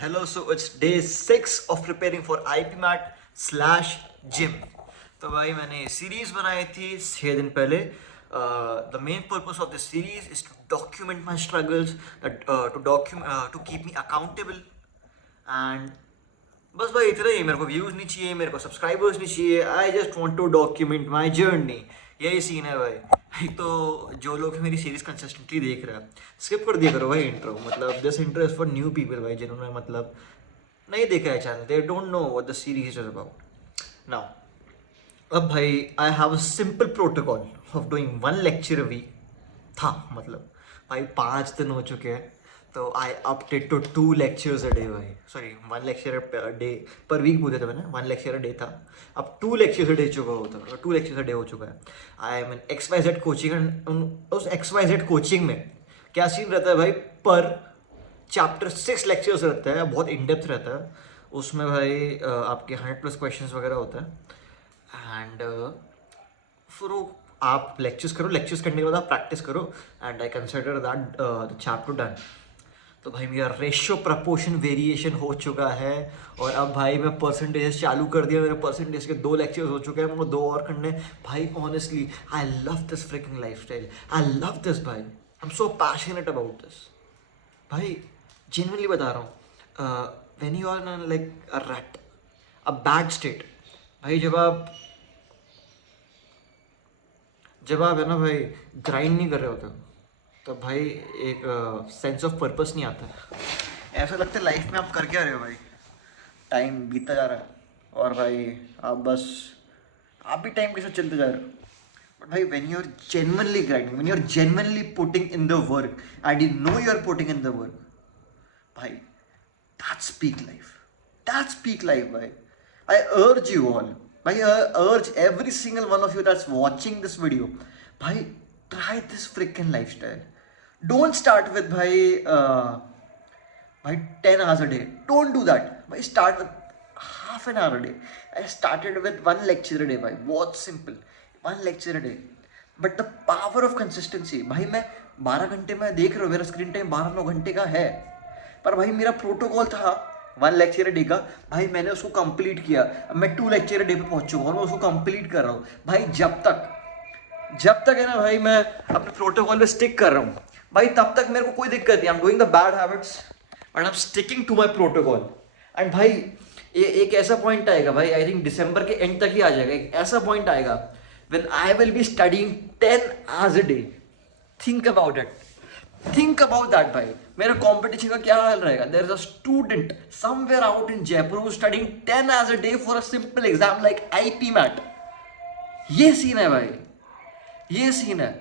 Hello, so it's day 6 of preparing for IPMAT/gym. तो भाई मैंने सीरीज बनाई थी 6 दिन पहले. The main purpose of this series is to document my struggles, to keep me accountable. And बस भाई इतना ही. मेरे को व्यूज नहीं चाहिए, मेरे को सब्सक्राइबर्स नहीं चाहिए. I just want to document my journey. यही सीन है भाई. तो जो लोग मेरी सीरीज कंसिस्टेंटली देख रहे हैं, स्किप कर दिया करो भाई इंट्रो. मतलब this intro is for new people भाई, जिन्होंने मतलब नहीं देखा है channel. They don't know what the series is about. Now अब भाई I have a simple protocol of doing 1 lecture a week. था मतलब भाई 5 दिन हो चुके हैं, तो I update to 2 lectures a day भाई. Sorry, 1 lecture day per week बोले थे मैंने. 1 लेक्चर अ डे था, अब 2 लेक्चर्स अ डे चुका होता. 2 लेक्चर्स अ डे हो चुका है. I am in XYZ coaching, and उस XYZ कोचिंग में क्या सीन रहता है भाई, पर चैप्टर 6 लेक्चर्स रहता है, बहुत इन डेप्थ रहता है. उसमें भाई आपके 100+ क्वेश्चंस वगैरह होता है. एंड फिर वो आप लेक्चर्स करो, लेक्चर्स करने के बाद आप प्रैक्टिस करो. And I consider that the chapter done. तो भाई मेरा रेशियो प्रपोर्शन वेरिएशन हो चुका है. और अब भाई मैं परसेंटेज चालू कर दिया. मेरे परसेंटेज के 2 लेक्चर्स हो चुके हैं, मेरे को 2 और करने. भाई honestly I love this freaking lifestyle. I love this भाई. I am so passionate about this भाई. जेन्युइनली बता रहा हूँ. When you are like a rat, a bad state भाई, जब आप है ना भाई ग्राइंड नहीं कर रहे होते, तो भाई एक सेंस ऑफ पर्पस नहीं आता है. ऐसा लगता है लाइफ में आप कर क्या रहे हो भाई. टाइम बीतता जा रहा है और भाई आप बस आप भी टाइम के साथ चलते जा रहे हो. बट भाई when you are genuinely grinding, when you are genuinely putting in the work, and you know you are putting in the work भाई, that's peak life. That's peak life, bhai. I urge you all, bhai, I urge every single one of you that's watching this video, bhai, try this freaking lifestyle. Don't start with, bhai, 10 hours a day. Don't do that. Bhai, start with half an hour a day. I started with 1 lecture a day, bhai. बहुत simple. 1 lecture a day. But the power of consistency भाई, मैं 12 घंटे में देख रहा हूँ, मेरा screen time 12-9 घंटे का है. पर भाई मेरा प्रोटोकॉल था 1 लेक्चर अ डे का. भाई मैंने उसको कंप्लीट किया. अब मैं 2 लेक्चर अ डे पे पहुंच चुका हूँ, मैं उसको कंप्लीट कर रहा हूँ भाई. जब तक है ना भाई मैं अपने प्रोटोकॉल पे स्टिक कर रहा हूँ भाई, तब तक मेरे को कोई दिक्कत नहीं. I am doing the bad habits but I am sticking to my protocol. And भाई ये एक ऐसा पॉइंट आएगा भाई, आई थिंक दिसंबर के एंड तक ही आ जाएगा. एक ऐसा पॉइंट आएगा when I will be studying 10 hours a day. Think about it. Think about that भाई. मेरा कंपटीशन का क्या हाल रहेगा. There is a student somewhere out in Jaipur who is studying 10 hours a day for a simple exam like IPMAT. ये scene है भाई, ये scene है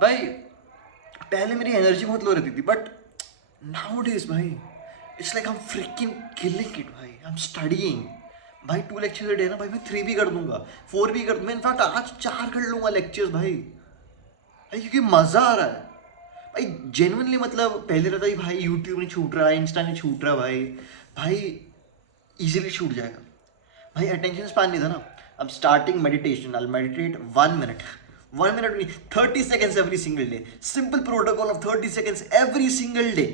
भाई. पहले मेरी एनर्जी बहुत लो रहती थी, बट नाउ डेज भाई it's like I am freaking killing it भाई. आई एम स्टडीइंग भाई 2 लेक्चर डे ना भाई. मैं 3 भी कर दूंगा, 4 भी कर दूंगा. इनफैक्ट आज 4 कर लूंगा लेक्चर्स भाई, क्योंकि मजा आ रहा है भाई. जेन्युइनली मतलब पहले रहता है भाई यूट्यूब नहीं छूट रहा, इंस्टा नहीं छूट रहा भाई. भाई इजीली छूट जाएगा भाई. अटेंशन स्पैन नहीं था ना. अब starting meditation, I meditate 1 minute. 1 minute नहीं, 30 seconds every single day. Simple protocol of 30 seconds every single day.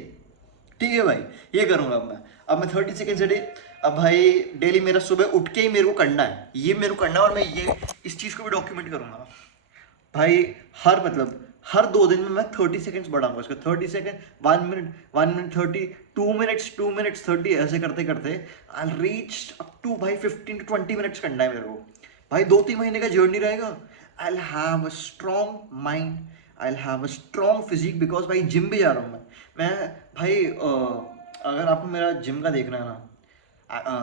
ठीक है भाई, ये करूंगा अब मैं 30 सेकेंड्स अ डे. अब भाई डेली मेरा सुबह उठ के ही मेरे को करना है, ये मेरे को करना है. और मैं ये इस चीज़ को भी डॉक्यूमेंट करूंगा भाई. हर 2 दिन में मैं 30 सेकेंड्स बढ़ाऊंगा इसको. 30 second, 1 minute, 1 minute 30, 2 minutes, 2 minutes 30, ऐसे करते करते आई रीच अप टू भाई 15 to 20 मिनट्स करना है मेरे को भाई. 2-3 महीने का जर्नी रहेगा. I have a strong mind, I have a strong physique, because भाई जिम भी जा रहा हूँ मैं भाई. अगर आपको मेरा जिम का देखना है ना,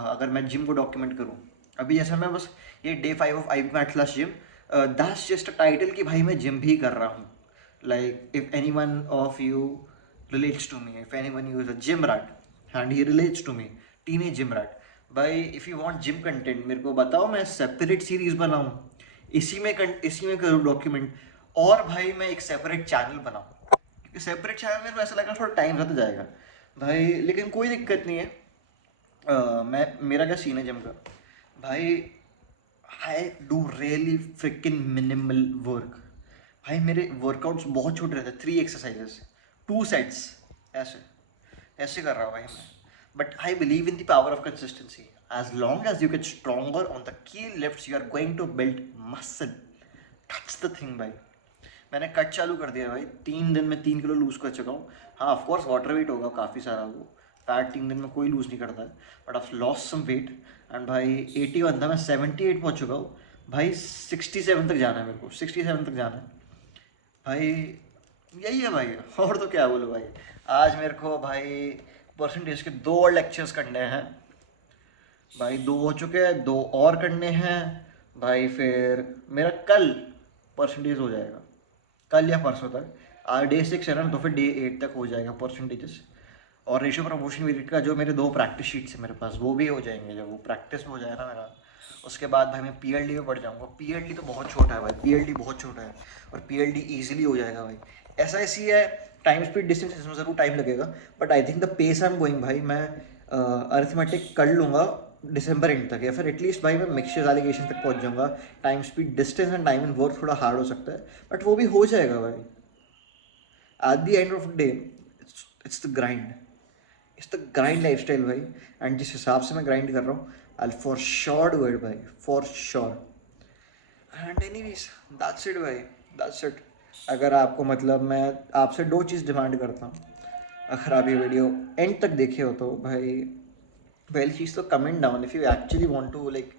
अगर मैं जिम को डॉक्यूमेंट करूँ, अभी जैसा मैं बस ये day 5 of IPMAT/gym, that's just a title कि भाई मैं जिम भी कर रहा हूँ. Like if any one of you relates to me, if any one you is a gym rat and he relates to me, teenage gym rat भाई, if you want gym content मेरे को बताओ, मैं separate series बनाऊँ, इसी में करूँ document. और भाई मैं एक सेपरेट चैनल बनाऊँ, क्योंकि सेपरेट चैनल मेरे को ऐसा लगा थोड़ा टाइम ज़्यादा जाएगा भाई. लेकिन कोई दिक्कत नहीं है. मेरा क्या सीन है जिम का भाई. I do really fricking minimal work भाई. मेरे वर्कआउट्स बहुत छोटे रहते हैं. 3 एक्सरसाइजेस, 2 सेट्स, ऐसे ऐसे कर रहा हूँ भाई मैं But I believe in the power of consistency. As long as you get stronger on the key lifts, you are going to build muscle. That's the thing भाई. मैंने कट चालू कर दिया भाई, 3 दिन में 3 किलो लूज़ कर चुका हूँ. हाँ ऑफ कोर्स वाटर वेट होगा काफ़ी सारा, वो फैट 3 दिन में कोई लूज़ नहीं करता है, but I lost some weight. And भाई 81 था, मैं 78 पहुँच चुका हूँ भाई. 67 तक जाना है मेरे को, 67 तक जाना है भाई. यही है भाई, और तो क्या बोलो भाई. आज मेरे को भाई परसेंटेज के 2 और लेक्चर्स करने हैं भाई. 2 हो चुके हैं, 2 और करने हैं भाई. फिर मेरा कल परसेंटेज हो जाएगा, कल या परसों तक. आज डे 6 है ना, तो फिर डे 8 तक हो जाएगा परसेंटेजेस. और रेशियो प्रमोशन पीरियड का जो मेरे 2 प्रैक्टिस शीट्स है मेरे पास, वो भी हो जाएंगे. जब वो प्रैक्टिस में हो जाएगा ना मेरा, उसके बाद भाई मैं पीएलडी में बढ़ जाऊँगा. पीएलडी तो बहुत छोटा है भाई, पीएलडी बहुत छोटा है, और पीएलडी ईजिली हो जाएगा भाई. ऐसा ऐसी है, टाइम स्पीड डिस्टेंस इसमें ज़रूर टाइम लगेगा, but I think the pace I am going भाई, मैं अरिथमेटिक कर लूँगा दिसंबर एंड तक, या फिर एटलीस्ट भाई मैं मिक्सचर्स एलिगेशन तक पहुँच जाऊँगा. Time speed distance and time and work थोड़ा हार्ड हो सकता है, बट वो भी हो जाएगा भाई. At the end of the day it's the grind, it's the grind life style भाई. एंड जिस हिसाब से मैं ग्राइंड कर रहा हूँ, I for sure do it भाई, for sure. And anyways that's it भाई, दैट्स इट. अगर आपको मतलब मैं आपसे 2 चीज़ डिमांड करता हूँ, अगर आप ये वीडियो एंड तक देखे हो तो भाई, पहली चीज़ तो comment down if you actually want to like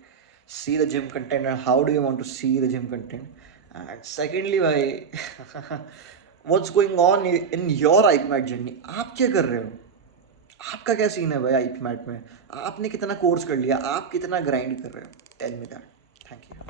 see the gym content and how do you want to see the gym content. And secondly भाई what's going on in your IPMAT journey. आप क्या कर रहे हो, आपका क्या scene है भाई आईपी मैट में, आपने कितना कोर्स कर लिया, आप कितना ग्राइंड कर रहे हो. Tell me that. Thank you.